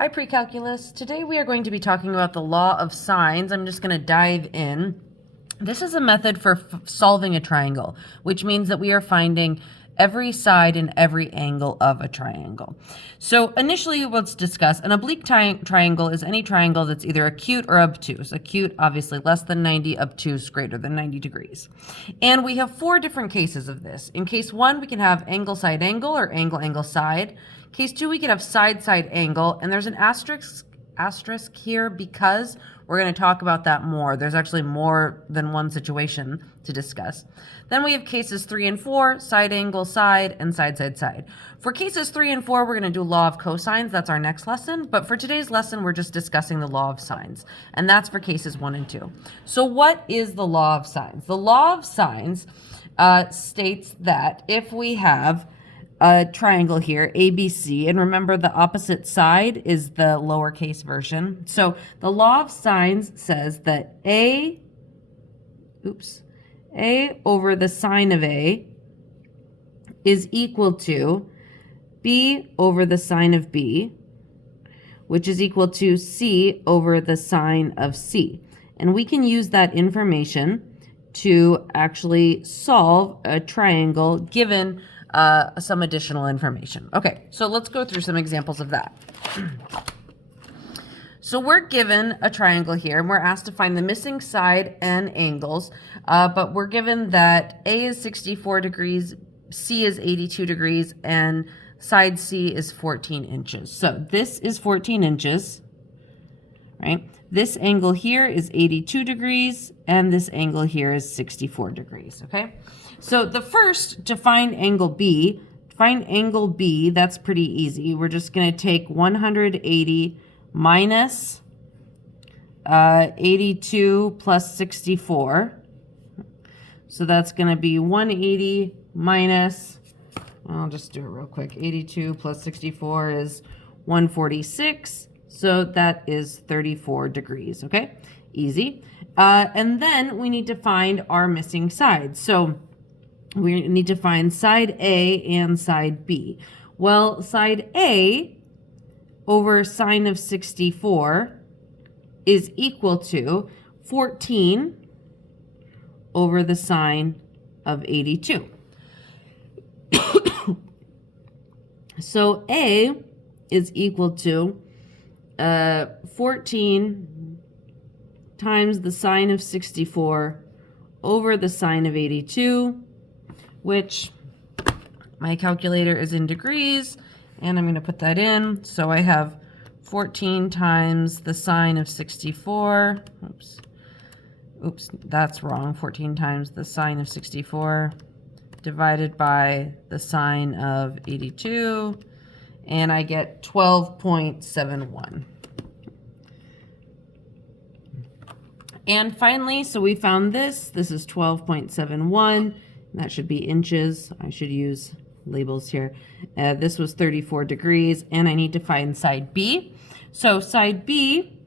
Hi, Pre-Calculus. Today we are going to be talking about the law of sines. I'm just going to dive in. This is a method for solving a triangle, which means that we are finding every side and every angle of a triangle. So initially, let's discuss an oblique triangle is any triangle that's either acute or obtuse. Acute, obviously, less than 90, obtuse, greater than 90 degrees. And we have four different cases of this. In case one, we can have angle, side, angle, or angle, angle, side. Case two, we can have side, side, angle, and there's an asterisk here because we're going to talk about that more. There's actually more than one situation to discuss. Then we have cases 3 and 4, side, angle, side, and side, side, side. For cases 3 and 4, we're going to do law of cosines. That's our next lesson. But for today's lesson, we're just discussing the law of sines. And that's for cases 1 and 2. So what is the law of sines? The law of sines states that if we have a triangle here, ABC, and remember the opposite side is the lowercase version. So the law of sines says that A over the sine of A is equal to B over the sine of B, which is equal to C over the sine of C. And we can use that information to actually solve a triangle given some additional information. Okay, so let's go through some examples of that. So we're given a triangle here, and we're asked to find the missing side and angles, but we're given that A is 64 degrees, C is 82 degrees, and side C is 14 inches. So this is 14 inches, right? This angle here is 82 degrees, and this angle here is 64 degrees, okay? So the first, to find angle B, that's pretty easy. We're just going to take 180 minus 82 plus 64. So that's going to be 180 minus, I'll just do it real quick, 82 plus 64 is 146. So that is 34 degrees, okay? Easy. And then we need to find our missing sides. So we need to find side A and side B. Well, side A over sine of 64 is equal to 14 over the sine of 82. So A is equal to 14 times the sine of 64 over the sine of 82, which my calculator is in degrees, and I'm going to put that in. So I have 14 times the sine of 64. Oops, that's wrong. 14 times the sine of 64 divided by the sine of 82, and I get 12.71. And finally, so we found this. This is 12.71. That should be inches. I should use labels here. This was 34 degrees, and I need to find side B. So side B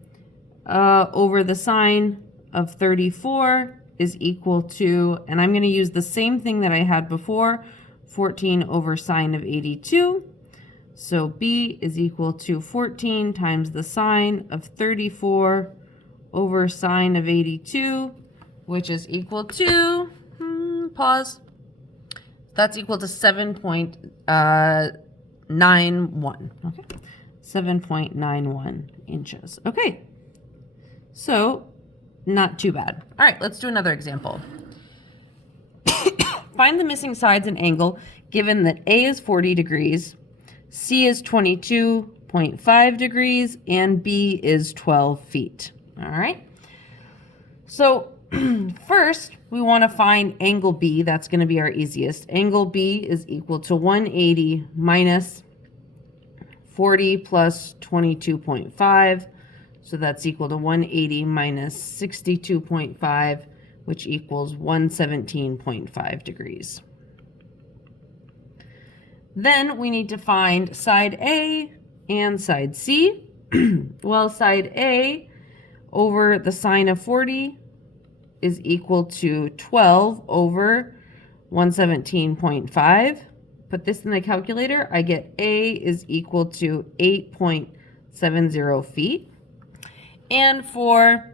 over the sine of 34 is equal to, and I'm going to use the same thing that I had before, 14 over sine of 82. So B is equal to 14 times the sine of 34 over sine of 82, which is equal to, pause, that's equal to 7.91, okay, 7.91 inches. Okay, so not too bad. All right, let's do another example. Find the missing sides and angle given that A is 40 degrees, C is 22.5 degrees, and B is 12 feet. All right, so first we want to find angle B. That's going to be our easiest. Angle B is equal to 180 minus 40 plus 22.5. So that's equal to 180 minus 62.5, which equals 117.5 degrees. Then we need to find side A and side C. Well, side A over the sine of 40 is equal to 12 over 117.5. Put this in the calculator. I get A is equal to 2.70 feet. And for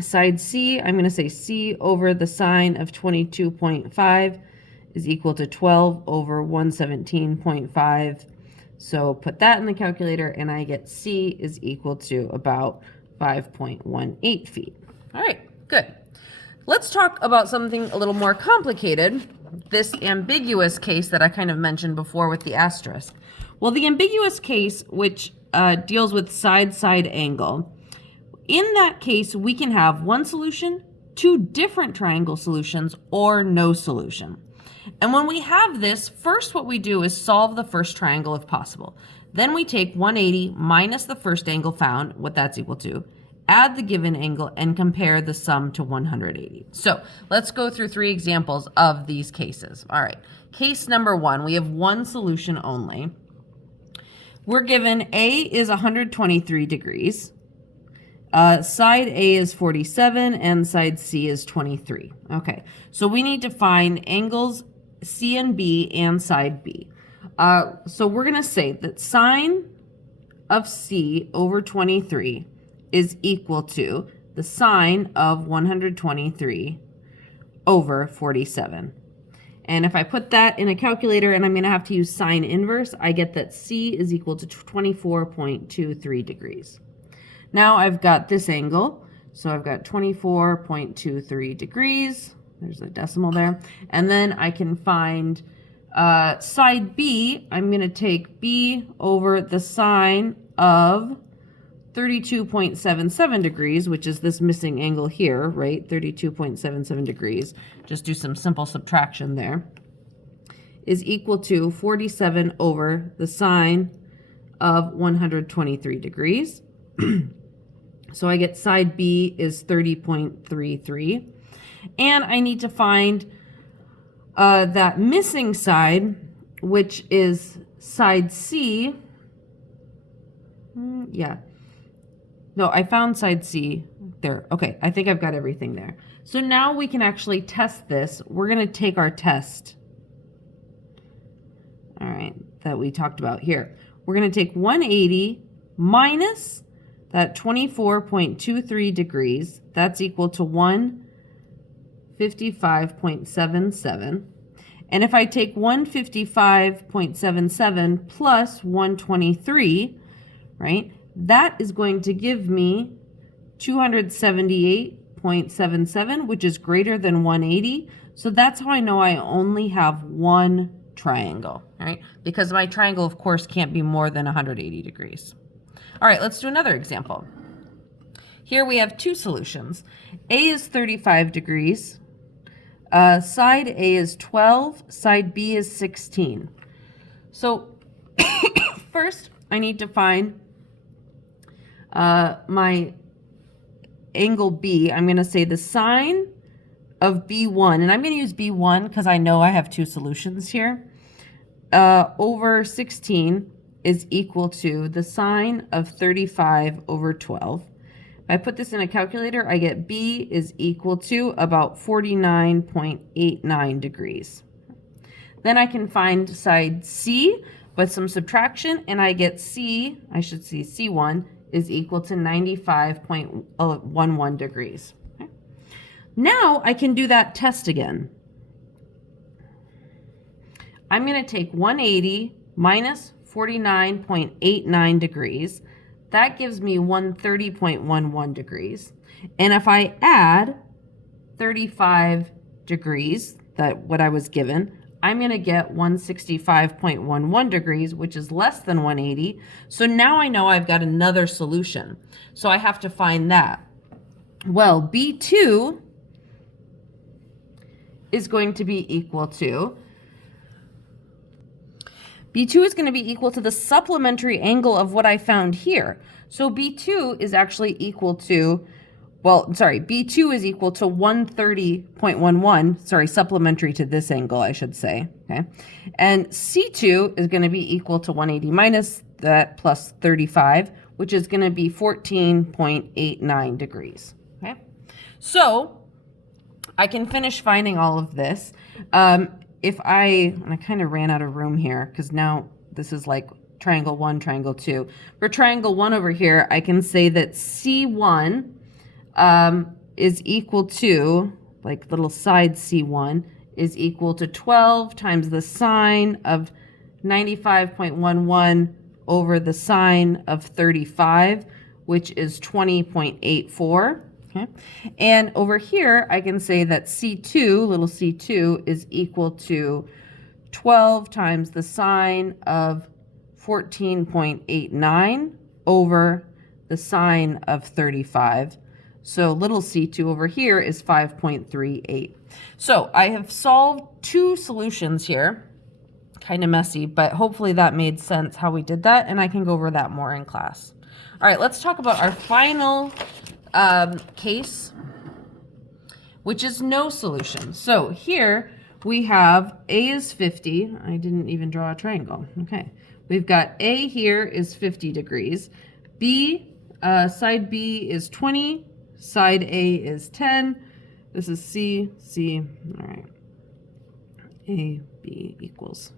side C, I'm going to say C over the sine of 22.5 is equal to 12 over 117.5. So put that in the calculator and I get C is equal to about 5.18 feet. All right, good. Let's talk about something a little more complicated, this ambiguous case that I kind of mentioned before with the asterisk. Well, the ambiguous case, which deals with side-side angle, in that case, we can have one solution, two different triangle solutions, or no solution. And when we have this, first what we do is solve the first triangle if possible. Then we take 180 minus the first angle found, what that's equal to, add the given angle, and compare the sum to 180. So let's go through 3 examples of these cases. All right, case number 1, we have one solution only. We're given A is 123 degrees. Side A is 47 and side C is 23. Okay, so we need to find angles C and B and side B. So we're going to say that sine of C over 23 is equal to the sine of 123 over 47. And if I put that in a calculator and I'm going to have to use sine inverse, I get that C is equal to 24.23 degrees. Now I've got this angle, so I've got 24.23 degrees. There's a decimal there. And then I can find side B. I'm going to take B over the sine of 32.77 degrees, which is this missing angle here, right? 32.77 degrees. Just do some simple subtraction there. Is equal to 47 over the sine of 123 degrees. So I get side B is 30.33. And I need to find that missing side, which is side C. Yeah. No, I found side C there. Okay, I think I've got everything there. So now we can actually test this. We're going to take our test, all right, that we talked about here. We're going to take 180 minus that 24.23 degrees. That's equal to 155.77. And if I take 155.77 plus 123, right, that is going to give me 278.77, which is greater than 180. So that's how I know I only have one triangle, right? Because my triangle, of course, can't be more than 180 degrees. All right, let's do another example. Here we have 2 solutions. A is 35 degrees. Side A is 12. Side B is 16. So first, I need to find my angle B. I'm going to say the sine of B1, and I'm going to use B1 because I know I have 2 solutions here, over 16 is equal to the sine of 35 over 12. If I put this in a calculator, I get B is equal to about 49.89 degrees. Then I can find side C with some subtraction, and I get C, I should see C1, is equal to 95.11 degrees. Okay. Now I can do that test again. I'm going to take 180 minus 49.89 degrees. That gives me 130.11 degrees. And if I add 35 degrees, that what I was given, I'm going to get 165.11 degrees, which is less than 180. So now I know I've got another solution. So I have to find that. Well, B2 is going to be equal to B2 is going to be equal to the supplementary angle of what I found here. So B2 is actually equal to, well, sorry, B2 is equal to 130.11, sorry, supplementary to this angle, I should say, okay? And C2 is going to be equal to 180 minus that plus 35, which is going to be 14.89 degrees, okay? So I can finish finding all of this. And I kind of ran out of room here because now this is like triangle 1, triangle 2. For triangle 1 over here, I can say that C1 is equal to, like little side C1, is equal to 12 times the sine of 95.11 over the sine of 35, which is 20.84. Okay. And over here, I can say that C2, little c2, is equal to 12 times the sine of 14.89 over the sine of 35. So little c2 over here is 5.38. So I have solved two solutions here. Kind of messy, but hopefully that made sense how we did that, and I can go over that more in class. All right, let's talk about our final case, which is no solution. So here we have A is 50. I didn't even draw a triangle. Okay. We've got A here is 50 degrees. B, side B is 20. Side A is 10. This is C, C. All right. A, B equals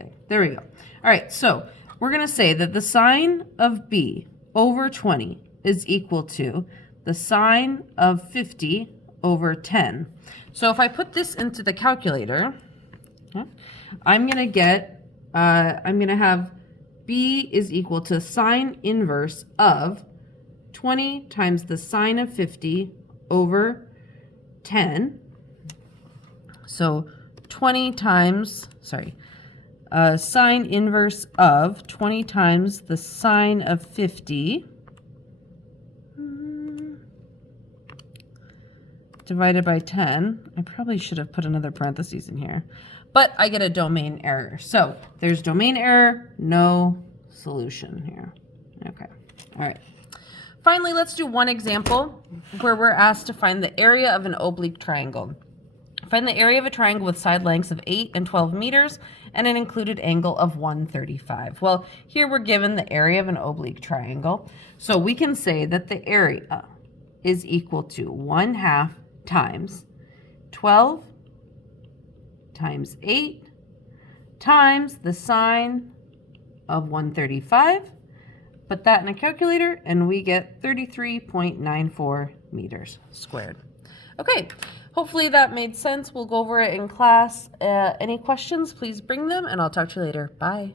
A. There we go. All right. So we're going to say that the sine of B over 20 is equal to the sine of 50 over 10. So if I put this into the calculator, I'm going to get, I'm going to have B is equal to sine inverse of 20 times the sine of 50 over 10. So 20 times, sine inverse of 20 times the sine of 50 divided by 10. I probably should have put another parentheses in here, but I get a domain error. So there's domain error, no solution here. Okay, all right. Finally, let's do one example where we're asked to find the area of an oblique triangle. Find the area of a triangle with side lengths of 8 and 12 meters and an included angle of 135. Well, here we're given the area of an oblique triangle. So we can say that the area is equal to 1/2 times 12 times 8 times the sine of 135. Put that in a calculator and we get 33.94 meters squared. Okay, hopefully that made sense. We'll go over it in class. Any questions, please bring them, and I'll talk to you later. Bye.